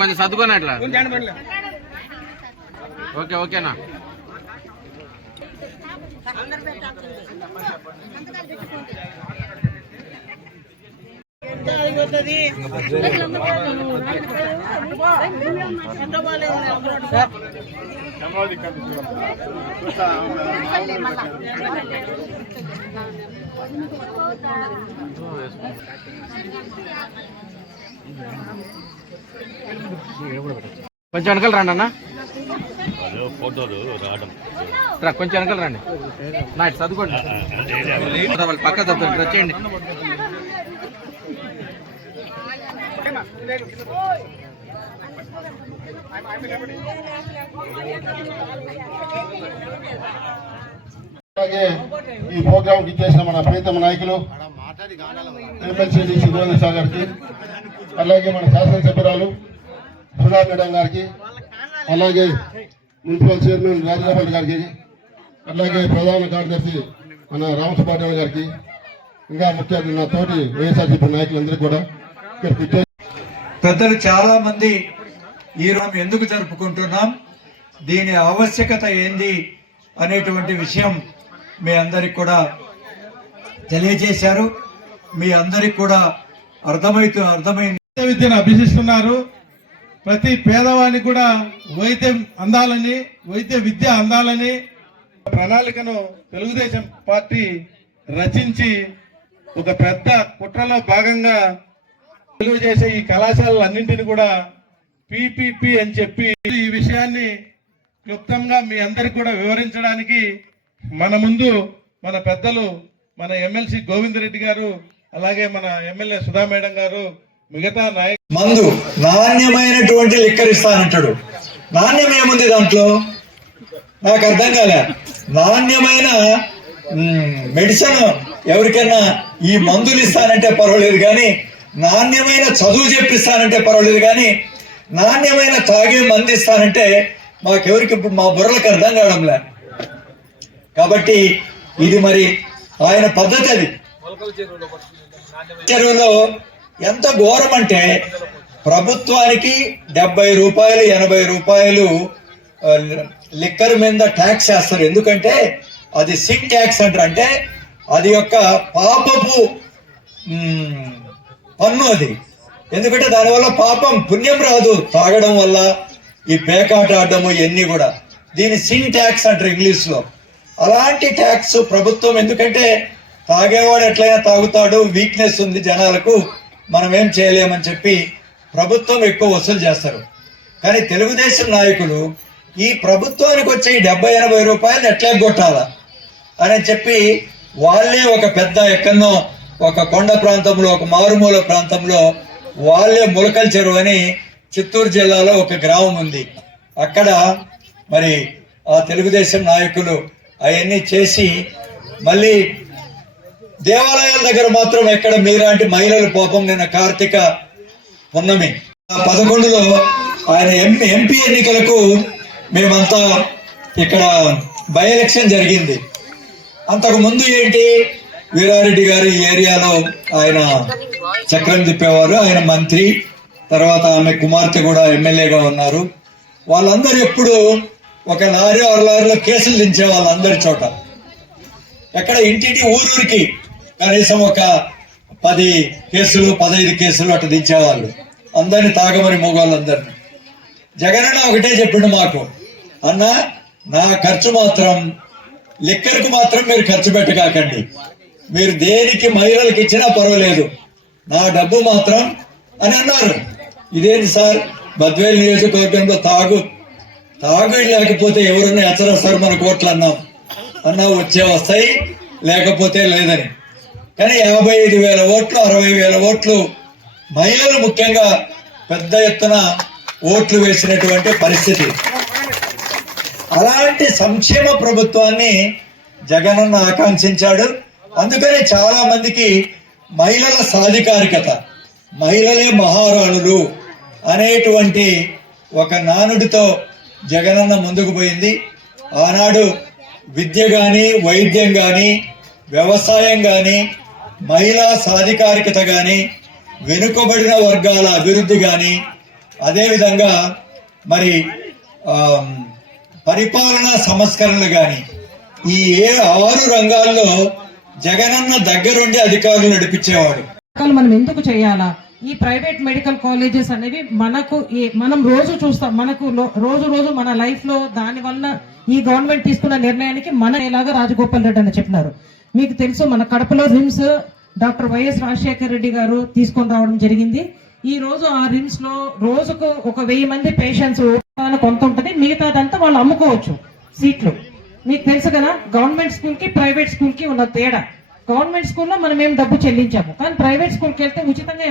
కొంచెం సర్దుకోండి అట్లా. ఓకే ఓకేనా. కొంచెం వెనకాల రండి అన్న. కొంచెం వెనకాల రండి. నా చదువుకోండి, వాళ్ళు పక్క చదువుతారు. వచ్చేయండి. అలాగే ఈ ప్రోగ్రామ్ కి చేసిన మన ప్రీతమ నాయకులు ఎమ్మెల్సీ సురేంద్ర గారికి, అలాగే మన శాసనసభ్యురాలు సుధా మేడం గారికి, అలాగే మున్సిపల్ చైర్మన్ రాజగోపాల్ గారికి, అలాగే ప్రధాన కార్యదర్శి మన రామసుబ్బారావు గారికి, ఇంకా ముఖ్య నా తోటి వైఎస్ఆర్సీపీ నాయకులందరికీ కూడా పెద్దలు చాలా మంది ఈ రోజు ఎందుకు జరుపుకుంటున్నాం, దీని ఆవశ్యకత ఏంది అనేటువంటి విషయం మీ అందరికి కూడా తెలియజేశారు. మీ అందరికి కూడా అర్థమైంది. విద్యను అభ్యసిస్తున్నారు. ప్రతి పేదవానికి కూడా వైద్యం అందాలని, వైద్య విద్య అందాలని ప్రణాళికను తెలుగుదేశం పార్టీ రచించి ఒక పెద్ద కుట్రలో భాగంగా తెలియజేసే ఈ కళాశాలన్నింటినీ కూడా పిపిపి అని చెప్పి ఈ విషయాన్ని క్లుప్తంగా మీ అందరికి కూడా వివరించడానికి మన ముందు మన పెద్దలు మన ఎమ్మెల్సీ గోవిందరెడ్డి గారు, అలాగే మన ఎమ్మెల్యే సుధా మేడం గారు, మిగతా నాయకులు. మందు నాణ్యమైనటువంటి లిక్కర్ ఇస్తానంటాడు. నాణ్యం ఏముంది దాంట్లో? నాకు అర్థం కాలే. నాణ్యమైన మెడిసిన్ ఎవరికైనా ఈ మందులు ఇస్తానంటే పర్వాలేదు, కానీ నాణ్యమైన చదువు చెప్పిస్తానంటే పర్వాలేదు, కానీ నాణ్యమైన తాగే మందు ఇస్తానంటే మాకెవరికి మా బుర్రలకు అర్థం కావడంలే. కాబట్టి ఇది మరి ఆయన పద్ధతి. అది చెరువులో ఎంత ఘోరం అంటే ప్రభుత్వానికి 70 రూపాయలు 80 రూపాయలు లిక్కర్ మీద ట్యాక్స్ వేస్తారు. ఎందుకంటే అది సిన్ ట్యాక్స్ అంటారు. అంటే అది యొక్క పాపపు పన్ను అది. ఎందుకంటే దానివల్ల పాపం పుణ్యం రాదు తాగడం వల్ల, ఈ పేకాట ఆడము ఇవన్నీ కూడా. దీన్ని సిన్ ట్యాక్స్ అంటారు ఇంగ్లీష్ లో. అలాంటి ట్యాక్స్ ప్రభుత్వం, ఎందుకంటే తాగేవాడు ఎట్లయినా తాగుతాడు, వీక్నెస్ ఉంది జనాలకు, మనం ఏం చేయలేమని చెప్పి ప్రభుత్వం ఎక్కువ వసూలు చేస్తారు. కానీ తెలుగుదేశం నాయకులు ఈ ప్రభుత్వానికి వచ్చే 70-80 రూపాయలు ఎట్లా కొట్టాలా అని చెప్పి వాళ్ళే ఒక పెద్ద ఎక్కడో ఒక కొండ ప్రాంతంలో, ఒక మారుమూల ప్రాంతంలో వాళ్ళే ములకల చెరువు అని చిత్తూరు జిల్లాలో ఒక గ్రామం ఉంది. అక్కడ మరి ఆ తెలుగుదేశం నాయకులు అవన్నీ చేసి మళ్ళీ దేవాలయాల దగ్గర మాత్రం ఎక్కడ మీలాంటి మహిళలు పాపం నిన్న కార్తీక పున్నమి 11లో ఆయన ఎంపీ ఎన్నికలకు మేమంతా ఇక్కడ బై ఎలక్షన్ జరిగింది. అంతకు ముందు ఏంటి, వీరారెడ్డి గారు ఈ ఏరియాలో ఆయన చక్రం తిప్పేవారు. ఆయన మంత్రి, తర్వాత ఆమె కుమార్తె కూడా ఎమ్మెల్యేగా ఉన్నారు. వాళ్ళందరూ ఎప్పుడు ఒక లారీ 6 లారీలో కేసులు దించే వాళ్ళందరి చోట. ఎక్కడ ఇంటింటి ఊరూరికి కనీసం ఒక 10 కేసులు 15 కేసులు అట్లా దించేవాళ్ళు. అందరిని తాగమని మగవాళ్ళందరినీ. జగనన్న ఒకటే చెప్పిండు మాకు, అన్న నా ఖర్చు మాత్రం లిక్కర్కు మాత్రం మీరు ఖర్చు పెట్టకాకండి, మీరు దేనికి మహిళలకు ఇచ్చినా పర్వాలేదు, నా డబ్బు మాత్రం అని అన్నారు. ఇదేంటి సార్, బద్వేలు నియోజకవర్గంలో తాగు లేకపోతే ఎవరన్నా హెచ్చరిస్తారు మన కోట్లు అన్నా వస్తాయి, లేకపోతే లేదని. కానీ 55,000 ఓట్లు 60,000 ఓట్లు మహిళలు ముఖ్యంగా పెద్ద ఎత్తున ఓట్లు వేసినటువంటి పరిస్థితి. అలాంటి సంక్షేమ ప్రభుత్వాన్ని జగనన్న ఆకాంక్షించాడు. అందుకనే చాలా మందికి మహిళల సాధికారికత, మహిళలే మహారాణులు అనేటువంటి ఒక నానుడితో జగనన్న ముందుకు పోయింది. ఆనాడు విద్య కానీ, వైద్యం కానీ, వ్యవసాయం కానీ, మహిళా సాధికారికత కానీ, వెనుకబడిన వర్గాల అభివృద్ధి కానీ, అదేవిధంగా మరి పరిపాలనా సంస్కరణలు కానీ, ఈ 6 రంగాల్లో జగనన్న దగ్గరుండి అధికారులు నడిపించేవాడు. మనం ఎందుకు చేయాలా? ఈ ప్రైవేట్ మెడికల్ కాలేజెస్ అనేవి మనం రోజు చూస్తాం, మనకు రోజు మన లైఫ్ లో దాని వల్ల ఈ గవర్నమెంట్ తీసుకున్న నిర్ణయానికి మన ఎలాగా రాజగోపాల్ రెడ్డి అని చెప్పినారు. మీకు తెలుసు, మన కడపలో RIMS doctor YS Rajasekhara Reddy గారు తీసుకొని రావడం జరిగింది. ఈ రోజు ఆ రిమ్స్ లో రోజుకు 1000 మంది పేషెంట్స్ కొంత ఉంటుంది, మిగతాదంతా వాళ్ళు అమ్ముకోవచ్చు సీట్లు. మీకు తెలుసు కదా, గవర్నమెంట్ స్కూల్ కి ప్రైవేట్ స్కూల్ కి ఉన్న తేడా. గవర్నమెంట్ స్కూల్లో మనం ఏం డబ్బు చెల్లించాము, కానీ ప్రైవేట్ స్కూల్కి వెళ్తే ఉచితంగా